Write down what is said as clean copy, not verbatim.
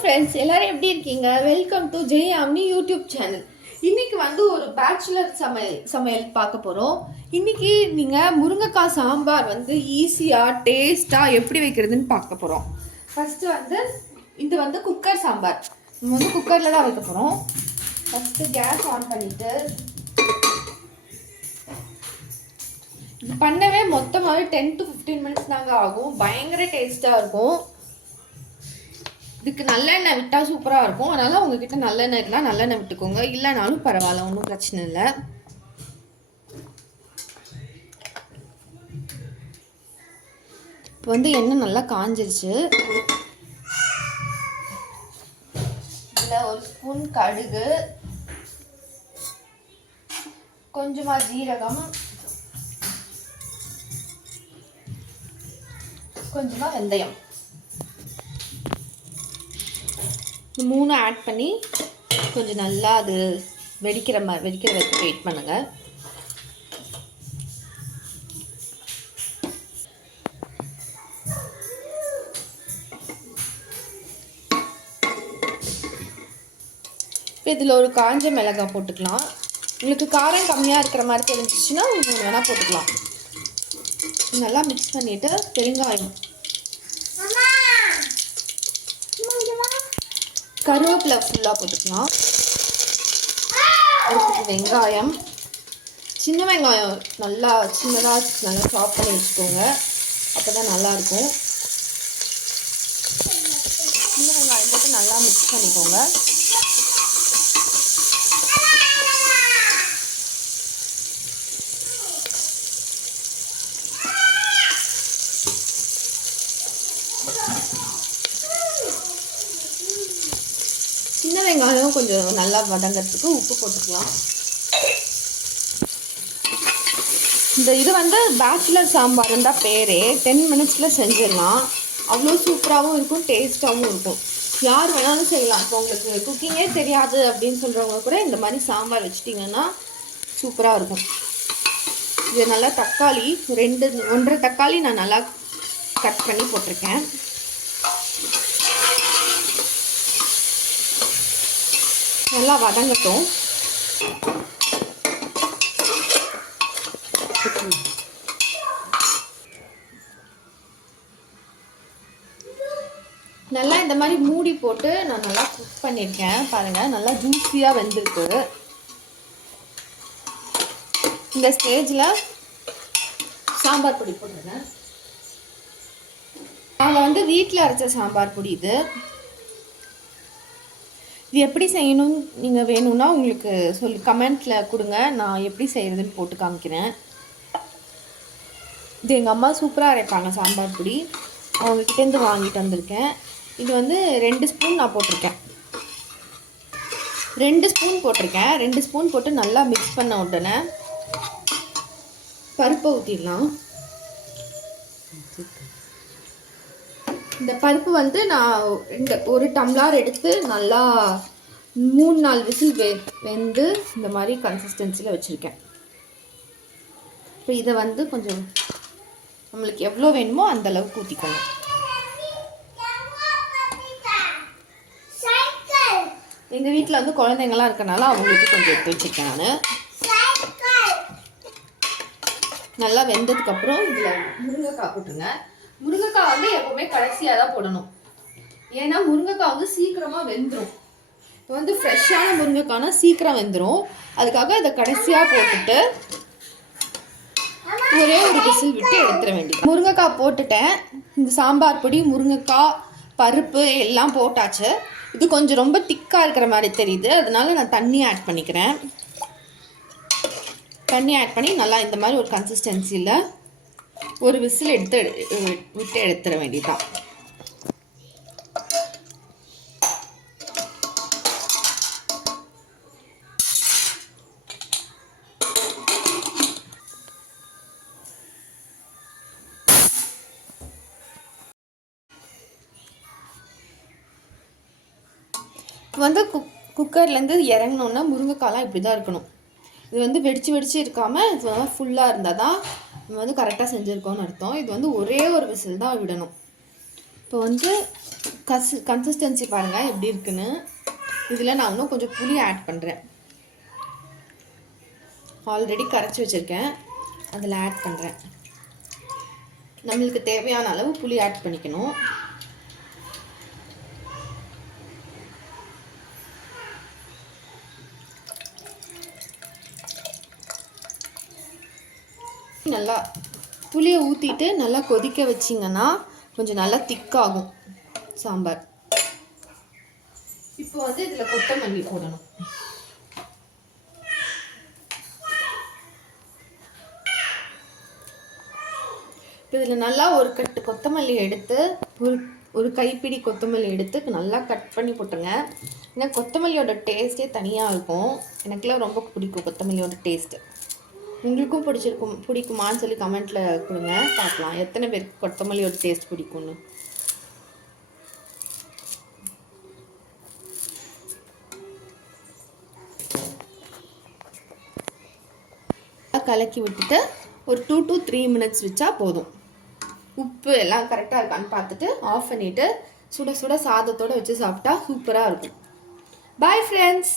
Friends, எல்லாரும் எப்படி இருக்கீங்க? Welcome to Jayamini YouTube channel. இன்னைக்கு ஒரு பேச்சுலர் சமையல் பார்க்க போகிறோம். இன்னைக்கு நீங்கள் முருங்கைக்காய் சாம்பார் ஈஸியாக டேஸ்ட்டாக எப்படி வைக்கிறதுன்னு பார்க்க போகிறோம். ஃபஸ்ட்டு இது குக்கர் சாம்பார். நம்ம குக்கரில் தான் வைக்க போகிறோம். ஃபஸ்ட்டு கேஸ் ஆன் பண்ணிவிட்டு இது பண்ணவே மொத்தமாகவே 10 to 15 மினிட்ஸ் தாங்க ஆகும். பயங்கர டேஸ்ட்டாக இருக்கும். இதுக்கு நல்லெண்ணெய் விட்டால் சூப்பராக இருக்கும். அதனால் உங்ககிட்ட நல்லெண்ணெய் இருந்தால் நல்லெண்ணெய் விட்டுக்கோங்க, இல்லைனாலும் பரவாயில்ல, ஒன்றும் பிரச்சனை இல்லை. இப்போ எண்ணெய் நல்லா காஞ்சிருச்சு. இதில் ஒரு ஸ்பூன் கடுகு, கொஞ்சமாக ஜீரகம், கொஞ்சமாக வெந்தயம், 3 ஆட் பண்ணி கொஞ்சம் நல்லா அது வெடிக்கிற வரைக்கும் வெயிட் பண்ணுங்க. இப்போ இதில் ஒரு காஞ்ச மிளகாய் போட்டுக்கலாம். உங்களுக்கு காரம் கம்மியாக இருக்கிற மாதிரி தெரிஞ்சிச்சுன்னா உங்களுக்கு வேணால் போட்டுக்கலாம். நல்லா மிக்ஸ் பண்ணிவிட்டு பெருங்காயம், கருவேப்பிலை ஃபுல்லாக போட்டுக்கலாம். அதுக்கு வெங்காயம், சின்ன வெங்காயம் நல்லா சின்னதாக நல்லா சாப் பண்ணி வச்சுக்கோங்க, அப்போ தான் நல்லாயிருக்கும். சின்ன வெங்காயம் போட்டு நல்லா மிக்ஸ் பண்ணிக்கோங்க. சின்ன வெங்காயம் கொஞ்சம் நல்லா வதங்கிறதுக்கு உப்பு போட்டுக்கலாம். இது பேச்சுலர் சாம்பார் தான் பேரே. 10 மினிட்ஸில் செஞ்சிடலாம். அவ்வளோ சூப்பராகவும் இருக்கும், டேஸ்ட்டாகவும் இருக்கும். யார் வேணாலும் செய்யலாம். இப்போ உங்களுக்கு குக்கிங்கே தெரியாது அப்படின்னு சொல்கிறவங்க கூட இந்த மாதிரி சாம்பார் வச்சிட்டிங்கன்னா சூப்பராக இருக்கும். இது நல்லா தக்காளி 1.5 தக்காளி நான் நல்லா கட் பண்ணி போட்டிருக்கேன். நல்லா வதங்கட்டும். நல்லா இந்த மாதிரி மூடி போட்டு நான் நல்லா குக் பண்ணியிருக்கேன். பாருங்கள், நல்லா ஜூஸியாக வெந்திருக்கு. இந்த ஸ்டேஜில் சாம்பார் பொடி போட்டுருக்கேன். நாங்கள் வீட்டில் அரைச்ச சாம்பார் பொடி இது எப்படி செய்யணும்னு நீங்கள் வேணும்னா உங்களுக்கு கமெண்ட்டில் கொடுங்க. நான் எப்படி செய்கிறதுன்னு போட்டு காமிக்கிறேன். இது எங்கள் அம்மா சூப்பராக அரைப்பாங்க சாம்பார் பொடி. அவங்கக்கிட்டேருந்து வாங்கிட்டு வந்திருக்கேன். இது 2 ஸ்பூன் நான் போட்டிருக்கேன். 2 ஸ்பூன் போட்டிருக்கேன். 2 ஸ்பூன் போட்டு நல்லா மிக்ஸ் பண்ண உடனே பருப்பை ஊற்றிடலாம். இந்த பருப்பு நான் 1 டம்ளர் எடுத்து நல்லா 3-4 விசில் வெந்து இந்த மாதிரி கன்சிஸ்டன்சியில் வச்சுருக்கேன். இப்போ இதை கொஞ்சம் நம்மளுக்கு எவ்வளோ வேணுமோ அந்த அளவுக்கு ஊற்றிக்கணும். எங்கள் வீட்டில் குழந்தைங்களாம் இருக்கனால அவங்களுக்கு கொஞ்சம் எடுத்து வச்சுருக்கேன் நான். நல்லா வெந்ததுக்கப்புறம் இதில் முருங்கைக்காய் போட்டுருங்க. முருங்கைக்காய் எப்போவுமே கடைசியாக தான் போடணும். ஏன்னா முருங்கைக்காய் சீக்கிரமாக வெந்துடும். இப்போ ஃப்ரெஷ்ஷான முருங்கைக்காய்னா சீக்கிரம் வெந்துடும். அதுக்காக அதை கடைசியாக போட்டுட்டு ஒரே ஒரு விசில் விட்டு எடுத்துட வேண்டியது. முருங்கைக்காய் போட்டுட்டேன். இந்த சாம்பார் பொடி, முருங்கைக்காய், பருப்பு எல்லாம் போட்டாச்சு. இது கொஞ்சம் ரொம்ப திக்காக இருக்கிற மாதிரி தெரியுது. அதனால நான் தண்ணி ஆட் பண்ணிக்கிறேன். தண்ணி ஆட் பண்ணி நல்லா இந்த மாதிரி ஒரு கன்சிஸ்டன்சியில் ஒரு விசில் விட்டு எடுத்துட வேண்டியதான். குக்கர்லேருந்து இறங்கினோன்னா முருங்கைக்காய்லாம் இப்படி தான் இருக்கணும். இது வெடிச்சு இருக்காமல் இது ஃபுல்லாக இருந்தால் தான் நம்ம கரெக்டாக செஞ்சுருக்கோன்னு அர்த்தம். இது ஒரே ஒரு விசில் தான் விடணும். இப்போ வந்து கன்சிஸ்டன்சி பாருங்கள் எப்படி இருக்குன்னு. இதில் நான் இன்னும் கொஞ்சம் புளி ஆட் பண்ணுறேன். ஆல்ரெடி கரைச்சி வச்சுருக்கேன், அதில் ஆட் பண்ணுறேன். நம்மளுக்கு தேவையான அளவு புளி ஆட் பண்ணிக்கணும். நல்லா புளியை ஊற்றிட்டு நல்லா கொதிக்க வச்சிங்கன்னா கொஞ்சம் நல்லா திக்காகும் சாம்பார். இப்போ வந்து இதில் கொத்தமல்லி போடணும். இப்போ இதில் நல்லா ஒரு கட்டு கொத்தமல்லி எடுத்து ஒரு கைப்பிடி கொத்தமல்லி எடுத்து நல்லா கட் பண்ணி போட்டுருங்க. ஏன்னா கொத்தமல்லியோட டேஸ்ட்டே தனியாக இருக்கும். எனக்குலாம் ரொம்ப பிடிக்கும் கொத்தமல்லியோட டேஸ்ட்டு. உங்களுக்கும் பிடிக்குமான்னு சொல்லி கமெண்ட்டில் கொடுங்க, பார்க்கலாம் எத்தனை பேருக்கு கொத்தமல்லியோட டேஸ்ட் பிடிக்கும்னு. கலக்கி விட்டுட்டு ஒரு 2 to 3 minutes வச்சா போதும். உப்பு எல்லாம் கரெக்டாக இருக்கான்னு பார்த்துட்டு ஆஃப் பண்ணிவிட்டு சுட சுட சாதத்தோடு வச்சு சாப்பிட்டா சூப்பராக இருக்கும். Bye friends.